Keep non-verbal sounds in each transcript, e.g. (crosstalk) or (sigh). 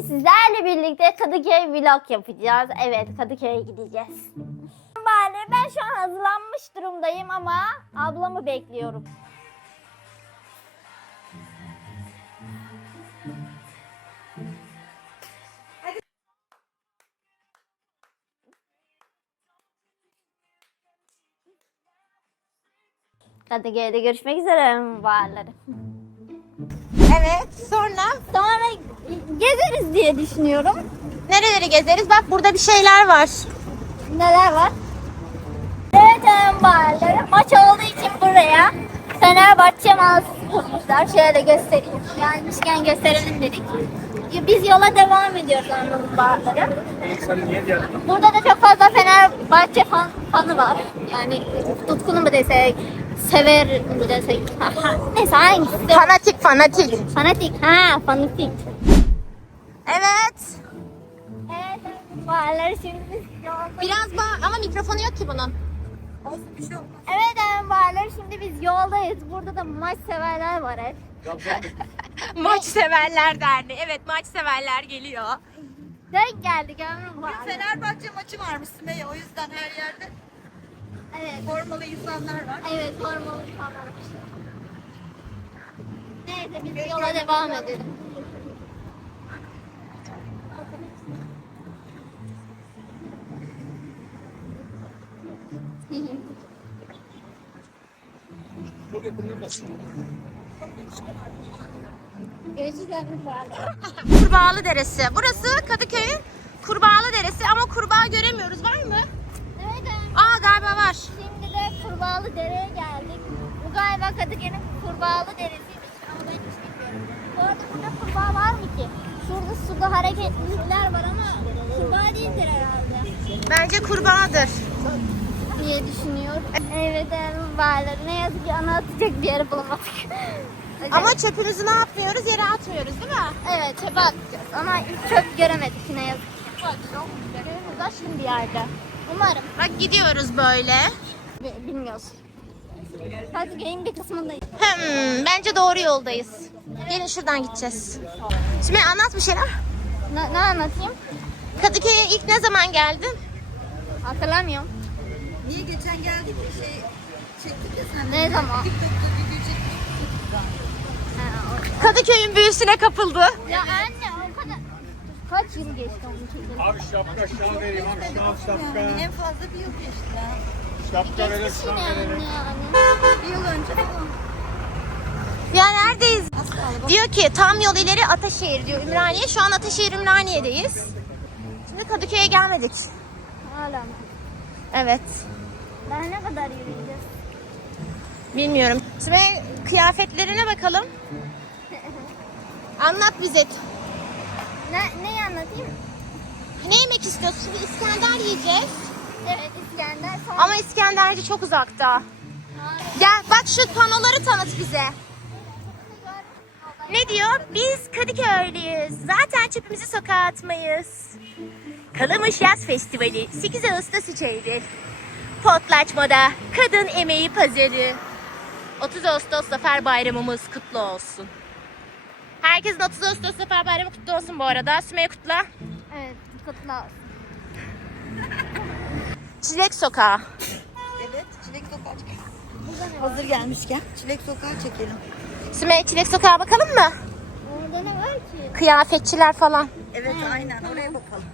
bugün sizlerle birlikte Kadıköy vlog yapacağız. Evet Kadıköy'e gideceğiz. Bari ben şu an hazırlanmış durumdayım ama ablamı bekliyorum. Kadıköy'de görüşmek üzere varları. Evet sonra Sonra gezeriz diye düşünüyorum. nereleri gezeriz? Bak burada bir şeyler var. Neler var? Evet hanım bağırları. Maç olduğu için buraya Fenerbahçe mağazası kurmuşlar. Şöyle göstereyim. Gelmişken gösterelim dedik. Biz yola devam ediyoruz hanım bağırları. Burada da çok fazla Fenerbahçe fan, fanı var. Yani tutkunu mu desek, sever mi desek. (laughs) Neyse hangisi? Fanatik fanatik. Fanatik. Ha fanatik. Evet. Evet bağırları şimdi yolda Biraz bağ ama mikrofonu yok ki bunun. Evet hanım bağırları şimdi biz yoldayız. Burada da maç severler var hep. (laughs) Maç severler derneği. Evet maç severler geliyor. Denk geldik hanım bağırları. Fenerbahçe maçı varmış Sümeyye. O yüzden her yerde Evet. formalı insanlar var. Evet hormonlu falan. Neyse biz yola devam edelim. Kurbağalı Deresi. Burası Kadıköy'ün Kurbağalı Deresi ama kurbağa göremiyoruz. Var mı? Evet hanım. Aa galiba var. Şimdi de Kurbağalı Dere'ye geldik. Bu galiba Kadıköy'ün Kurbağalı Deresi'ymiş Bu arada burada kurbağa var mı ki? Şurada suda hareketlilikler var ama kurbağa değildir herhalde Bence kurbağadır. diye düşünüyorum. Evet varlar. Ne yazık ki ana atacak bir yer bulamadık. (laughs) Ama çöpümüzü ne yapmıyoruz? Yere atmıyoruz değil mi? evet çöpe atacağız ama çöp göremedik ne yazık ki. Köyümüz aşkın bir yerde. Umarım. Bak gidiyoruz böyle. Bi- Bilmiyoruz. Kadıköy'ün bir kısmındayız. Hmm, bence doğru yoldayız. Gelin şuradan gideceğiz. Şimdi anlat bir şeyler. Ne, ne anlatayım? Kadıköy'e ilk ne zaman geldin? Hatırlamıyorum. Niye geçen geldik bir şey çektik ya sen. Ne zaman? TikTok'ta video çektik. Ha, Kadıköy'ün büyüsüne kapıldı. Ya anne o kadar... Kaç yıl geçti onun? Abi şapka şal vereyim abi şapka. Yani en fazla bir yıl geçti ha. Şapka verir verelim. yani. Bir yıl önce falan. Ya neredeyiz? Diyor ki tam yol ileri Ataşehir diyor Ümraniye. Şu an Ataşehir Ümraniye'deyiz. Şimdi Kadıköy'e gelmedik. Hala mı? Evet. Daha ne kadar yürüyeceğiz? Bilmiyorum. Şimdi kıyafetlerine bakalım. Anlat bize. Ne, neyi anlatayım? Ne yemek istiyorsun? Şimdi İskender yiyeceğiz. Evet İskender sonra... Ama İskenderci çok uzakta. Hala. Gel bak şu panoları tanıt bize. Ne diyor? Biz Kadıköylüyüz. Zaten çöpümüzü sokağa atmayız. Kalamış Yaz Festivali 8 Ağustos 3 Eylül. Potlaçmada Kadın Emeği Pazarı. 30 Ağustos Zafer Bayramımız kutlu olsun. Herkesin 30 Ağustos Zafer Bayramı kutlu olsun bu arada. Sümeyye kutla. Evet kutlu olsun. Çilek Sokağı. Evet Çilek Sokağı çekelim. Hazır gelmişken Çilek Sokağı çekelim. Sümeyye Çilek Sokağı bakalım mı? Orada ne var ki? Kıyafetçiler falan. Evet aynen oraya bakalım.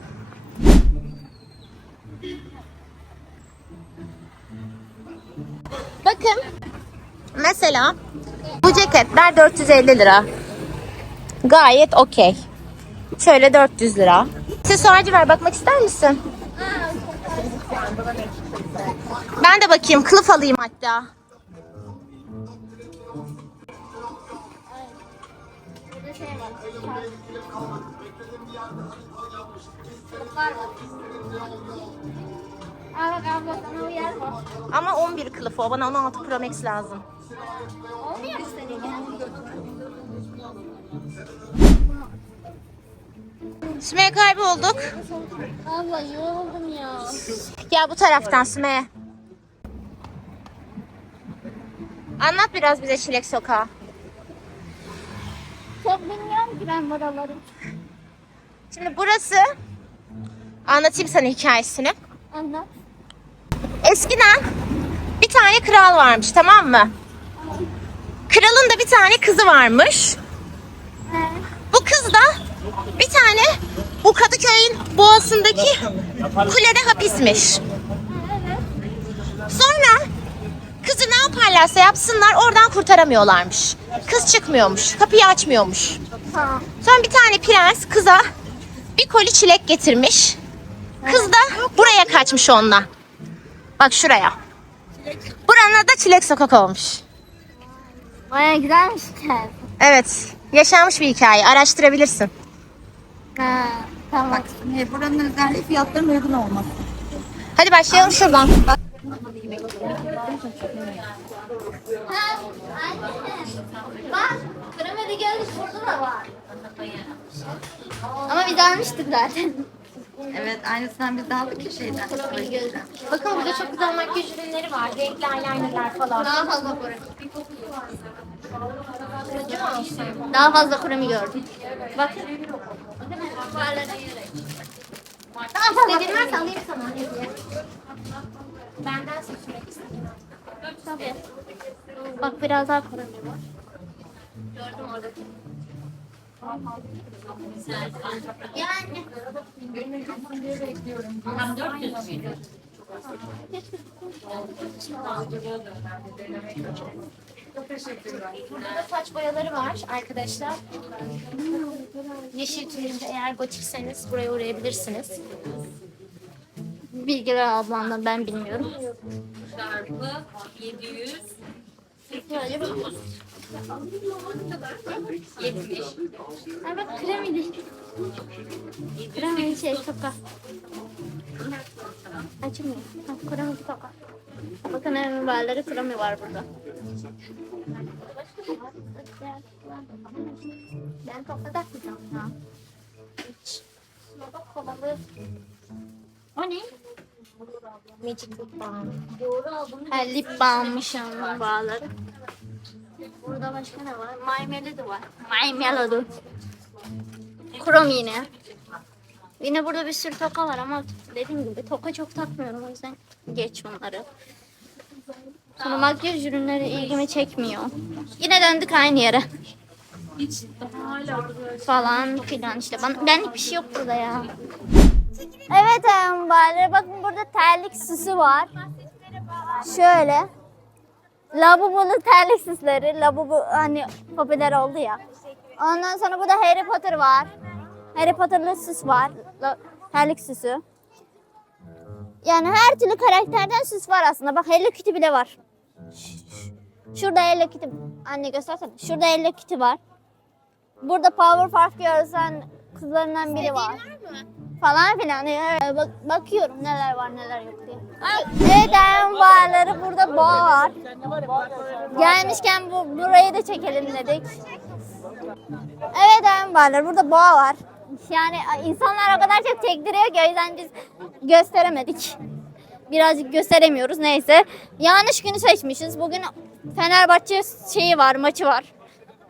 Bakın. Mesela bu ceketler 450 lira. Gayet okey. Şöyle 400 lira. Aksesuarcı var bakmak ister misin? Ben de bakayım kılıf alayım hatta. Ama 11 kılıf o bana 16 Pro Max lazım. Olmuyor mu Sümeyye kaybolduk. Abla yoruldum ya. Gel bu taraftan Sümeyye. Anlat biraz bize Çilek Sokağı. Çok bilmiyorum ki ben buraları. Şimdi burası anlatayım sana hikayesini. Anlat. Eskiden bir tane kral varmış tamam mı? Kralın da bir tane kızı varmış. Bu kız da bir tane bu Kadıköy'ün boğazındaki kulede hapismiş. Sonra kızı ne yaparlarsa yapsınlar oradan kurtaramıyorlarmış. Kız çıkmıyormuş, kapıyı açmıyormuş. Sonra bir tane prens kıza bir koli çilek getirmiş. Kız da buraya kaçmış onunla. Bak şuraya. Buranın adı Çilek Sokak olmuş. Baya güzelmiş hikaye. Evet. Yaşanmış bir hikaye. Araştırabilirsin. Ha, tamam. Bak e, buranın özelliği fiyatların uygun olması. Hadi başlayalım şuradan. Ha, anne. Bak, kremeli göz burada da var. Ama biz almıştık zaten. Evet aynısından biz de aldık ya şeyden. Bakın burada çok güzel makyaj ürünleri var. Renkli eyelinerler falan. Daha fazla krem. Daha fazla kremi gördüm. Bak. Daha fazla İstediğin varsa alayım sana. hediye. Benden seçmek istedim. Tabii. Bak biraz daha var. Gördüm orada. Yani. Burada saç boyaları var arkadaşlar. Yeşil tüyünde eğer gotikseniz buraya uğrayabilirsiniz. Bilgiler ablamdan ben bilmiyorum. Çarpı 700 Böyle bir 70. Ay bak kremili. Kremili şey toka. Açılmıyor. Ha, kremili toka. Bakın en varları kremi var burada. Ben. Bak kolalı. O ne? Magic Lip Balm. Ha, lip balmmış onun bağları. Burada başka ne var? My Melody var. My Melody. Krom yine. Yine burada bir sürü toka var ama dediğim gibi toka çok takmıyorum o yüzden geç bunları. Sonra makyaj ürünleri ilgimi çekmiyor. Yine döndük aynı yere. Falan filan işte. Bana, benlik bir şey yok burada ya. Evet Emre bakın burada terlik süsü var. Şöyle. Lavabolu terlik süsleri. Lavabo hani popüler oldu ya. Ondan sonra burada Harry Potter var. Harry Potter'lı süs var. Terlik süsü. Yani her türlü karakterden süs var aslında. Bak Hello Kitty bile var. Şurada Hello Kitty. Anne göstersene. Şurada Hello Kitty var. Burada Powerpuff Girls'ın kızlarından biri var. Falan filan. Ee, bak, bakıyorum neler var neler yok diye. Evet varları burada boğa var. Gelmişken bu burayı da çekelim dedik. Evet varlar burada boğa var. Yani insanlar o kadar çok çektiriyor ki o yüzden biz gösteremedik. Birazcık gösteremiyoruz neyse. Yanlış günü seçmişiz. Bugün Fenerbahçe şeyi var, maçı var.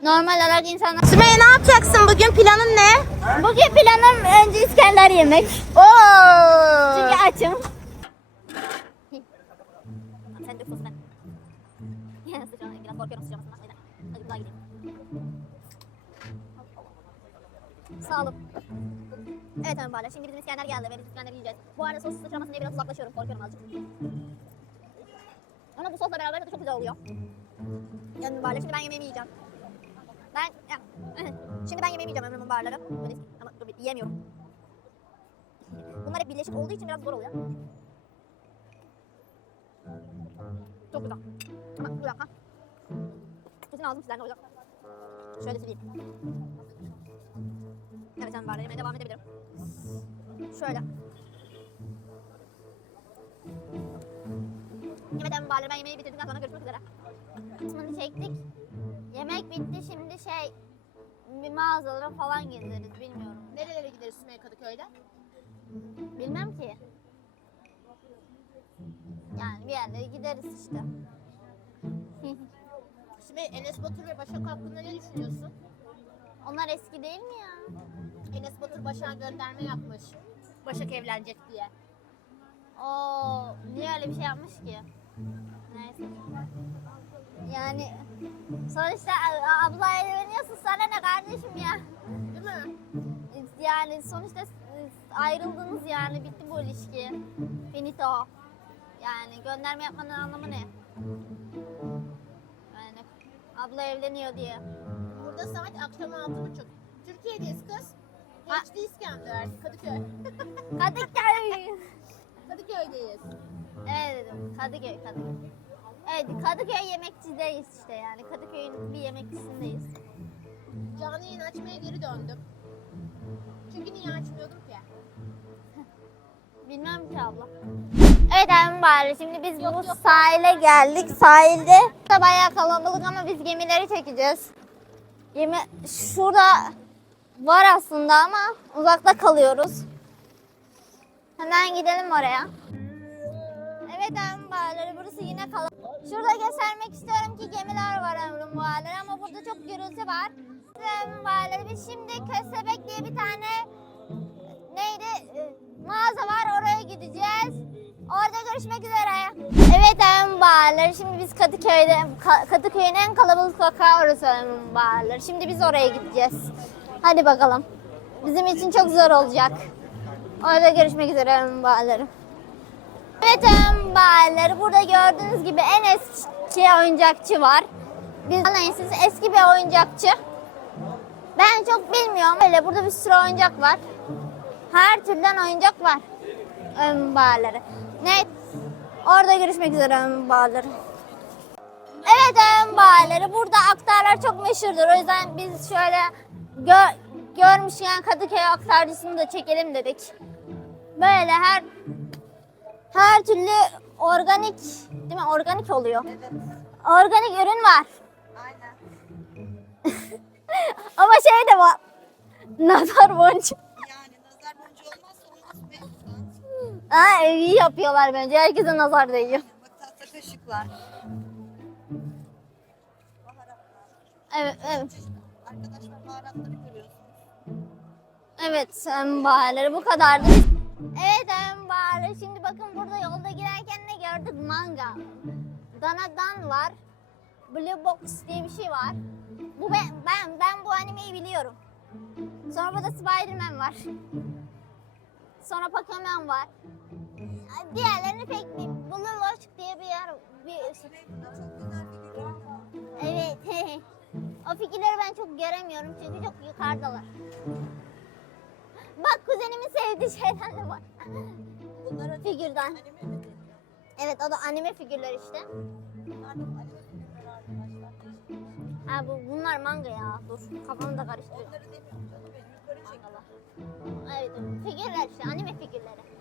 Normal olarak insanlar... Sümeyye ne yapacaksın bugün? Planın ne? Bugün planım önce İskender yemek. Oo! Çünkü açım. Sen de. Ya sıcağına biraz korkuyorum sıcamasından. Sağ olun. Evet Bağla. Şimdi bizim İskender geldi ve biz İskender yiyeceğiz. Bu arada sos sıçramasın diye biraz uzaklaşıyorum. Korkuyorum azıcık. Ama bu sosla beraber de çok güzel oluyor. Yani Bağla. Şimdi ben yemeğimi yiyeceğim. Ben... Ya. (laughs) Şimdi ben yemeğimi yiyeceğim ömrümün barları. Ama dur yiyemiyorum. Bunlar hep birleşik olduğu için biraz zor oluyor. Çok güzel. Ama bir dakika. Kesin ağzım sizden olacak. Şöyle sileyim. Evet ben barla yemeye devam edebilirim. Şöyle. Evet ben barla ben yemeği bitirdikten sonra görüşmek üzere. Kısmını çektik. Yemek bitti şimdi şey bir mağazalara falan gezeriz bilmiyorum. Nerelere gideriz Sümeyye Kadıköy'de? Bilmem ki. Yani bir yerlere gideriz işte. Sümeyye Enes Batur ve Başak hakkında ne düşünüyorsun? Onlar eski değil mi ya? Enes Batur Başak'a gönderme yapmış. Başak evlenecek diye. Oo, niye öyle bir şey yapmış ki? Neyse. Yani sonuçta abla evleniyorsun sana ne kardeşim ya? Değil mi? Yani sonuçta ayrıldınız yani bitti bu ilişki. Finito. Yani gönderme yapmanın anlamı ne? Yani abla evleniyor diye. Burada saat akşam altı buçuk. Türkiye'deyiz kız. HD İskender, Kadıköy. (laughs) Kadıköy. Kadıköy'deyiz. evet dedim Kadıköy Kadıköy. Evet Kadıköy yemekçideyiz işte yani Kadıköy'ün bir yemekçisindeyiz. Canlı yayın açmaya geri döndüm. Çünkü niye açmıyordum ki? (laughs) Bilmem ki abla. Evet abim bari şimdi biz bu sahile geldik. Sahilde da bayağı kalabalık ama biz gemileri çekeceğiz. Gemi şurada var aslında ama uzakta kalıyoruz. Hemen gidelim oraya. Evet abim bağları burası yine kalabalık. Şurada göstermek istiyorum ki gemiler var ömrüm bağları ama burada çok gürültü var. Abim bağları biz şimdi Köstebek diye bir tane neydi mağaza var oraya gideceğiz. Orada görüşmek üzere. Evet Emin Bağlar. Şimdi biz Kadıköy'de Ka- Kadıköy'ün en kalabalık sokağı orası Emin Bağlar. Şimdi biz oraya gideceğiz. Hadi bakalım. Bizim için çok zor olacak. Orada görüşmek üzere Emin Bağlar'ım. Evet Emin Bağlar. Burada gördüğünüz gibi en eski oyuncakçı var. Biz siz eski bir oyuncakçı. Ben çok bilmiyorum. Öyle burada bir sürü oyuncak var. Her türden oyuncak var. Ön bağları. Evet. Orada görüşmek üzere ön bağları. Evet ön bağları. Burada aktarlar çok meşhurdur. O yüzden biz şöyle gö- görmüşken Kadıköy aktarcısını da çekelim dedik. Böyle her her türlü organik değil mi? Organik oluyor. Evet. Organik ürün var. Aynen. (laughs) Ama şey de var. Nazar boncuğu. Ha, iyi yapıyorlar bence. Herkese nazar değiyor. Bak kaşıklar. Evet, evet. Arkadaşlar baharatları görüyorsunuz. Evet, bahaları bu kadardı. Evet, bahaları. Şimdi bakın burada yolda giderken ne gördük? Manga. Danadan var. Blue Box diye bir şey var. Bu ben, ben, ben bu animeyi biliyorum. Sonra burada Spider-Man var. Sonra Pokemon var. Diğerlerini pek bir Logic diye bir yer bir. Evet. (laughs) o figürleri ben çok göremiyorum çünkü çok yukarıdalar. Bak kuzenimin sevdiği şeyden de var. Bunlara Figürden. Evet o da anime figürler işte. Ha bu bunlar manga ya. Dur kafamı da karıştırıyor. Onları demiyorum canım benim. Yukarı çek. Evet figürler işte anime figürleri.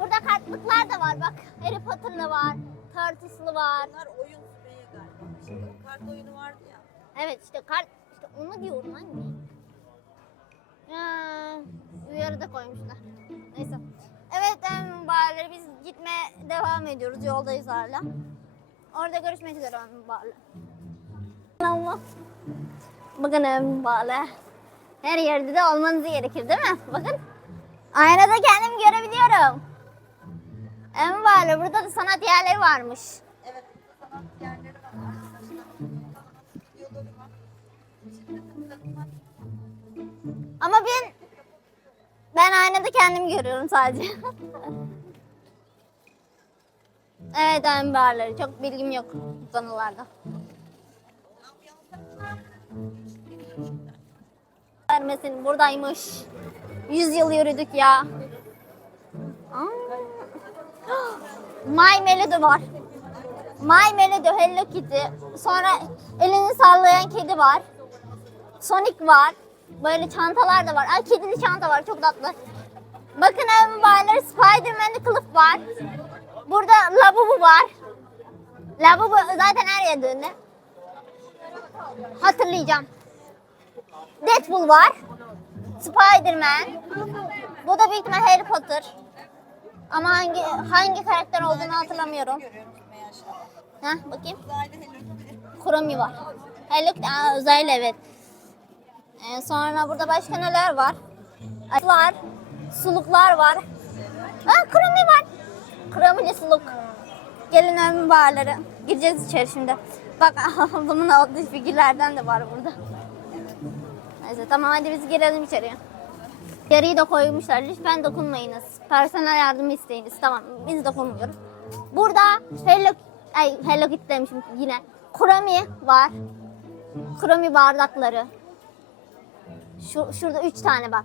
Burada kartlıklar da var bak. Harry Potter'lı var. Turtles'lı var. Bunlar oyun süreye galiba. Şimdi o kart oyunu vardı ya. Evet işte kart işte onu diyorum anne. Ya, uyarı da koymuşlar. Neyse. Evet em, bağları biz gitmeye devam ediyoruz. Yoldayız hala. Orada görüşmek üzere em, bağlı. Allah. Bakın em, bağlı. Her yerde de olmanız gerekir değil mi? Bakın. Aynada kendimi görebiliyorum. Em bağlı burada da sanat yerleri varmış. Evet. burada Sanat yerleri var. Ama ben ben aynada kendimi görüyorum sadece. (laughs) evet amberleri çok bilgim yok bu konularda. Vermesin buradaymış. 100 yıl yürüdük ya. Aa. My Melody var. My Melody Hello Kitty. Sonra elini sallayan kedi var. Sonic var. Böyle çantalar da var. Ay kedili çanta var çok tatlı. Bakın evin bayları Spider-Man'li kılıf var. Burada Labubu var. Labubu zaten her yerde ünlü. Hatırlayacağım. Deadpool var. Spider-Man. Bu da büyük ihtimal Harry Potter. Ama hangi hangi karakter olduğunu hatırlamıyorum. Heh, bakayım. Kuromi var. Hello Kitty. Uzaylı evet. Ee, sonra burada başka neler var? Var. Suluklar var. Aa kromi var. Kromili suluk. Gelin ömrü barları. Gireceğiz içeri şimdi. Bak (laughs) bunun aldığı figürlerden de var burada. Neyse tamam hadi biz girelim içeriye. Yarıyı da koymuşlar. Lütfen dokunmayınız. Personel yardım isteyiniz. Tamam biz dokunmuyoruz. Burada Hello, ay, Hello Kitty demişim yine. Kromi var. Kromi bardakları. Şu, şurada üç tane bak.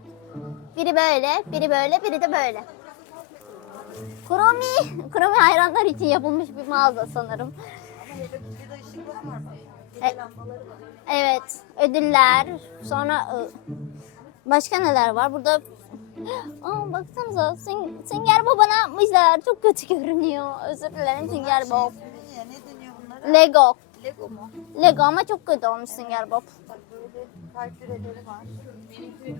Biri böyle, biri böyle, biri de böyle. Kromi, Kromi hayranlar için yapılmış bir mağaza sanırım. E- Evet, ödüller, sonra ı, başka neler var? Burada (gasps) Aa, baksanıza Sing, Sünger Bob'a ne yapmışlar? Çok kötü görünüyor. Özür dilerim Sünger Bob. Ne deniyor bunlara? Lego. Lego mu? Lego ama çok kötü olmuş Sünger Bob. Bak böyle kalp küreleri var.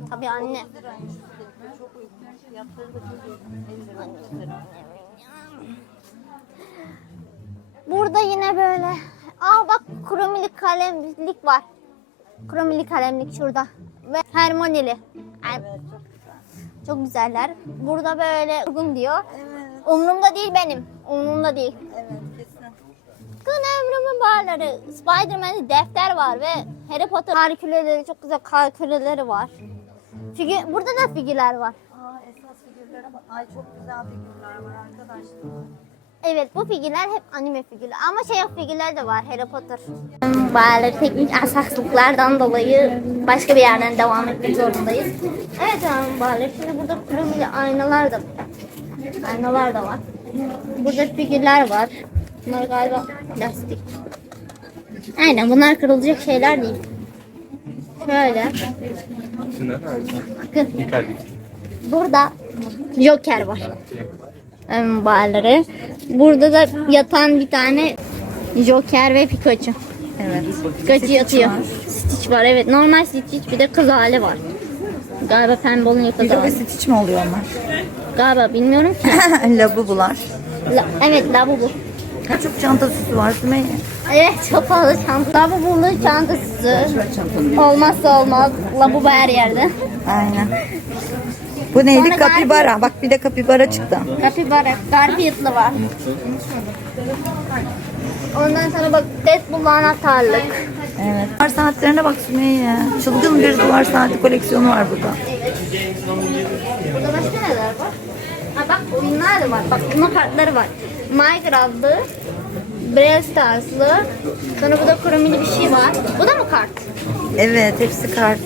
Tabii anne. 9 liraymış üstelik. Çok uygun. Fiyatları da çok uygun. 50 lira, 30 lira. Burada yine böyle. Aa bak kromili kalemlik var. Kromili kalemlik şurada. Ve harmonili. Yani Evet çok güzel. çok güzeller. Burada böyle uygun diyor. Evet. Umrumda değil benim. Umrumda değil. Evet kesin. Kın ömrümün barları. Spider-Man'in defter var ve Harry Potter hariküleleri çok güzel hariküleleri var. Figür, burada da figürler var. Aa esas figürlere bak. Ay çok güzel figürler var arkadaşlar. Evet bu figürler hep anime figürler ama şey figürler de var Harry Potter. Bazı teknik aksaklıklardan dolayı başka bir yerden devam etmek zorundayız. Evet hanım Bahar şimdi burada kromili aynalar da aynalar da var. Burada figürler var. Bunlar galiba plastik. Aynen bunlar kırılacak şeyler değil. Şöyle. Bakın. Burada Joker var bağları. Burada da yatan bir tane Joker ve Pikachu. Evet. Pikachu yatıyor. Stitch var evet. Normal Stitch bir de kız hali var. Galiba pembe olan var. ve Stitch mi oluyor onlar? Galiba bilmiyorum ki. (laughs) Labubular. La, evet lavabo. Çok çanta süsü var Sümeyye. Evet çok fazla çanta. Lavabolu çantası. Olmazsa olmaz. Lavabo her yerde. Aynen. Bu neydi? Sonra Kapibara. Bak bir de kapibara çıktı. Capybara. Garfield'lı var. Ondan sonra bak Deadpool anahtarlık. Evet. Duvar saatlerine bak Sümeyye. Çılgın bir duvar saati koleksiyonu var burada. Burada başka neler var? Ha bak oyunlar da var. Bak bunun kartları var. Minecraft'lı, Brawl Stars'lı. Sonra burada kromili bir şey var. Bu da mı kart? Evet hepsi kart.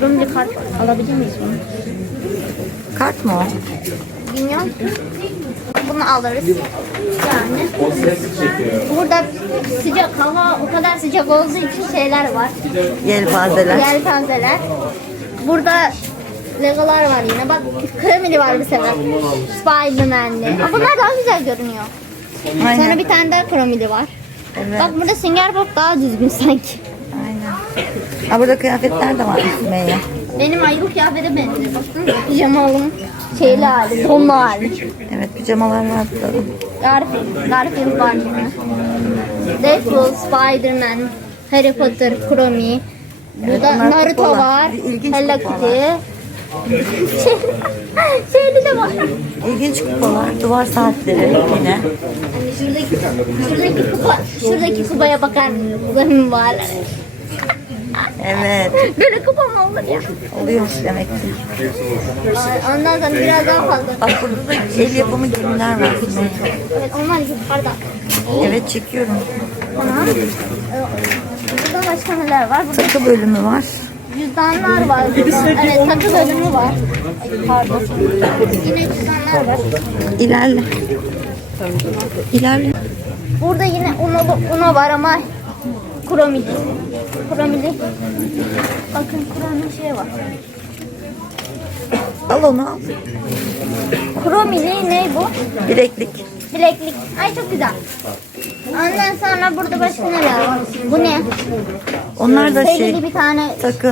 Kromili kart. Alabilir miyiz bunu? Kart mı o? Bilmiyorum. Bunu alırız. Yani. Burada sıcak hava o kadar sıcak olduğu için şeyler var. Yelpazeler. Yelpazeler. Burada Legolar var yine. Bak kremili var bir sefer. Spiderman'li. Aa, Bunlar daha güzel görünüyor. Sonra Aynen. bir tane daha kromili var. Evet. Bak burada Sünger Bob daha düzgün sanki. Aynen. Ha burada kıyafetler de var Sümeyye. Benim ayrı kıyafete benziyor. Baksana pijamalım şeyli hali, donlu hali. Evet pijamalar var burada. da. Garfield, Garfield var yine. Deadpool, Spiderman, Harry Potter, Chromie. Burada bunlar Naruto var. Hello. Kitty. Şey, (laughs) şeyli de var. İlginç kupalar, duvar saatleri yine. Hani şuradaki, şuradaki kupa, şuradaki kupaya bakar mısın var? Evet. Böyle kupa mı olur ya? Oluyormuş demek ki. Ondan sonra biraz daha fazla. Bak burada da el yapımı gemiler var. Evet onlar yukarıda. Evet çekiyorum. Tamam. Ee, Burada başka neler var? Burada Takı bölümü var. cüzdanlar var. Evet takı bölümü var. Ay, pardon. Yine cüzdanlar var. İlerle. İlerle. Burada yine Uno, Uno var ama kromili. Kromili. Bakın kromili şey var. Al onu al. Kromili ne bu? Bileklik. Bileklik. Ay çok güzel. Ondan sonra burada başka neler var? Bu ne? Onlar da şey Belirli bir tane. takı.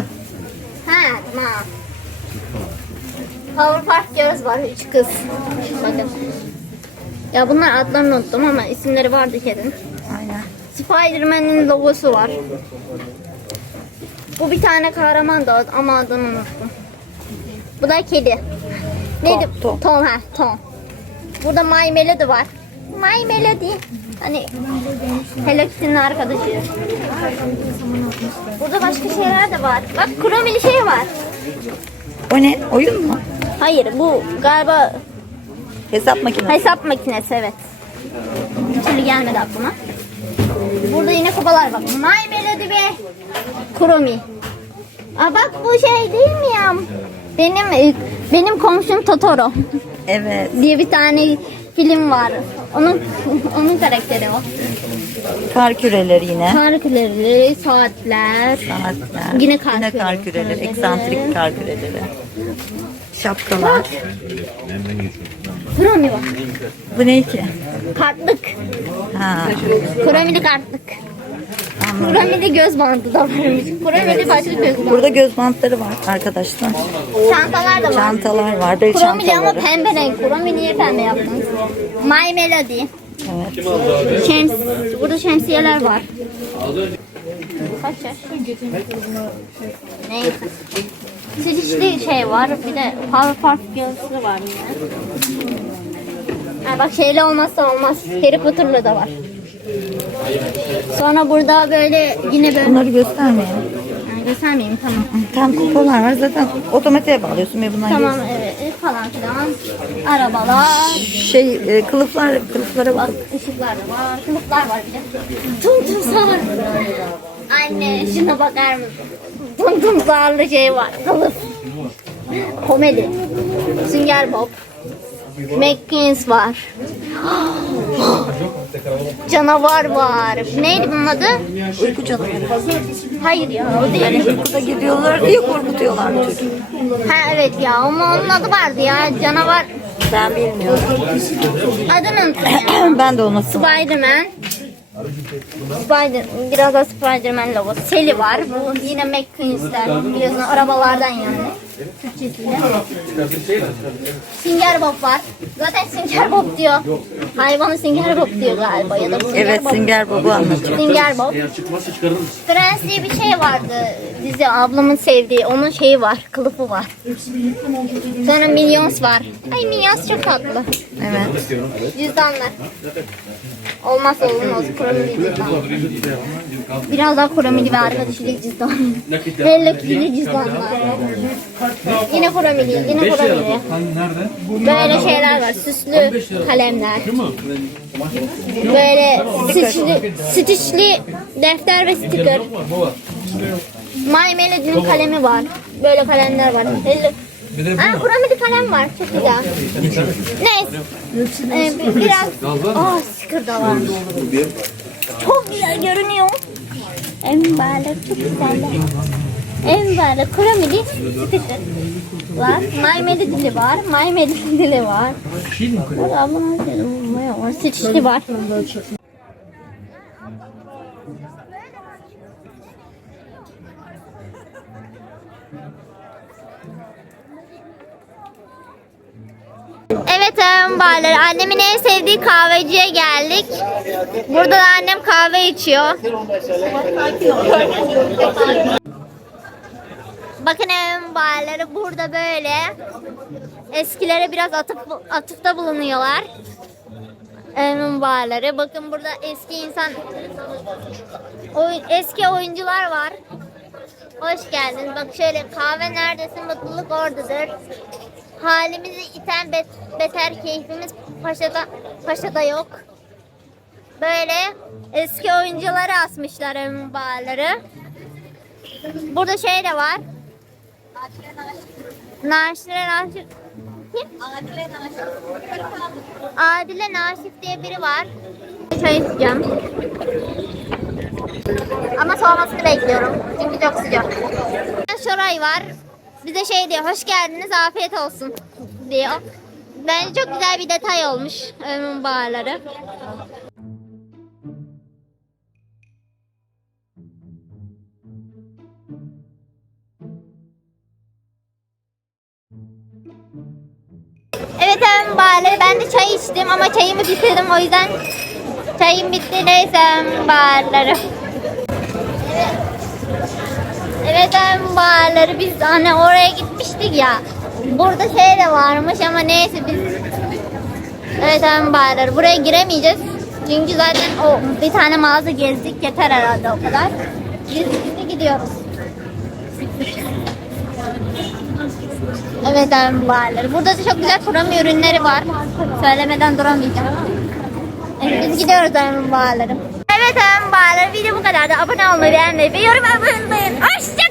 Ha tamam. Powerpuff Girls var. Üç kız. Bakın. Ya bunlar adlarını unuttum ama isimleri vardı kedin. Aynen. Spider-Man'in logosu var. Bu bir tane kahraman da ama adını unuttum. Bu da kedi. Neydi? Tom, Tom. ha, Tom. Burada My Melody var. My Melody. Hani Hello Kitty'nin arkadaşı. Burada başka şeyler de var. Bak kromili şey var. O ne? Oyun mu? Hayır bu galiba Hesap makinesi. hesap makinesi evet. Bir türlü gelmedi aklıma. Burada yine kupalar bak. My Melody ve Kromi. Aa bak bu şey değil mi ya? Benim benim komşum Totoro Evet. diye bir tane film var. Onun onun karakteri o. Kar küreleri yine. Kar küreleri, saatler. Saatler. Yine kar Yine küreleri. kar küreleri. Eksantrik kar küreleri. Şapkalar. Kromi var. Bu ne ki? Kartlık. Ha. Kromili kartlık. Kromili göz bandı da varmış. Kromili başka göz bandı. Burada göz bantları var arkadaşlar. Çantalar da var. Çantalar var. Kromili ama pembe renk. Kromili niye pembe yaptınız? My Melody. Evet. Şems, burada şemsiyeler var. Kaç yaş? Neyse. Çeşitli şey var. Bir de Powerpuff Girls'ı var yine. Ha, bak şeyle olmazsa olmaz. Harry Potter'lı da var. Sonra burada böyle yine böyle... Bunları göstermeyelim. Göstermeyeyim tamam. Tam kupalar var. Zaten otomatiğe bağlıyorsun ve bunlar Tamam evet falan filan. Arabalar. şey e, kılıflar kılıflara bak. Bak ışıklar da var. Kılıflar var bir de. Tum tum sağır. Anne şuna bakar mısın? Tum tum sağırlı şey var. Kılıf. Komedi. Sünger Bob. McKinsey var. (gasps) Canavar var. Neydi bunun adı? Uyku canavarı. Hayır ya o değil. Uykuda gidiyorlar diye korkutuyorlar çocuğu. Ha evet ya ama onun adı vardı ya. Canavar. Ben bilmiyorum. Adını unuttum (coughs) ben de onu Spiderman. Spider, biraz da Spiderman logosu. Sally var. Bu yine McQueen's'ler. Biliyorsun arabalardan yani. Türkçesiyle. Sünger Bob var. Zaten Sünger Bob diyor. Hayvanı Sünger Bob diyor galiba ya da Sünger Evet Bob. Sünger Bob'u anlatıyor. Sünger Bob. Friends diye bir şey vardı. Dizi ablamın sevdiği. Onun şeyi var. Kılıfı var. Sonra Minions var. Ay Minions çok tatlı. Evet. Cüzdanlar. Olmazsa olmaz kromili cüzdan. Biraz daha kromili ve arkadaşıyla cüzdan. Hello Kitty'li cüzdanlar. Yine kromili, yine kromili. Böyle şeyler var, süslü kalemler. Böyle stitchli, stitchli defter ve sticker. My Melody'nin kalemi var. Böyle kalemler var. Hello. Aa, kromili kalem var. Çok güzel. Neyse. Ee, bi- biraz... Aa, sticker da var. Çok güzel görünüyor. En böyle çok güzeller. En böyle kromili sticker var. My Melody'li var. My Melody'li var. Burada bunlar var. Stitchli var. Evet hanımefendiler, annemin en sevdiği kahveciye geldik. Burada da annem kahve içiyor. Bakın hanımefendiler burada böyle eskilere biraz atıp, atıfta bulunuyorlar. Hanımefendiler bakın burada eski insan oyun, eski oyuncular var. Hoş geldiniz. Bak şöyle kahve neredesin mutluluk oradadır. Halimizi iten bet- beter keyfimiz paşada paşada yok. Böyle eski oyuncuları asmışlar mübarları. Burada şey de var. Naşire Naşif. Kim? Adile Naşif diye biri var. Çay içeceğim. Ama soğumasını bekliyorum. Çünkü çok sıcak. Şoray var. Bize şey diyor, hoş geldiniz, afiyet olsun diyor. Bence çok güzel bir detay olmuş önün bağları. Evet önün bağları, ben de çay içtim ama çayımı bitirdim o yüzden çayım bitti neyse önün bağları. Hem bağları biz hani oraya gitmiştik ya. Burada şey de varmış ama neyse biz Evet hem bağları buraya giremeyeceğiz. Çünkü zaten o bir tane mağaza gezdik yeter herhalde o kadar. Biz şimdi gidiyoruz. Evet hem bağları. Burada da çok güzel kurami ürünleri var. Söylemeden duramayacağım. Evet, biz gidiyoruz hem bağları. Evet hem bağları. Video bu kadardı. Abone olmayı, beğenmeyi ve yorum yapmayı unutmayın. Hoşça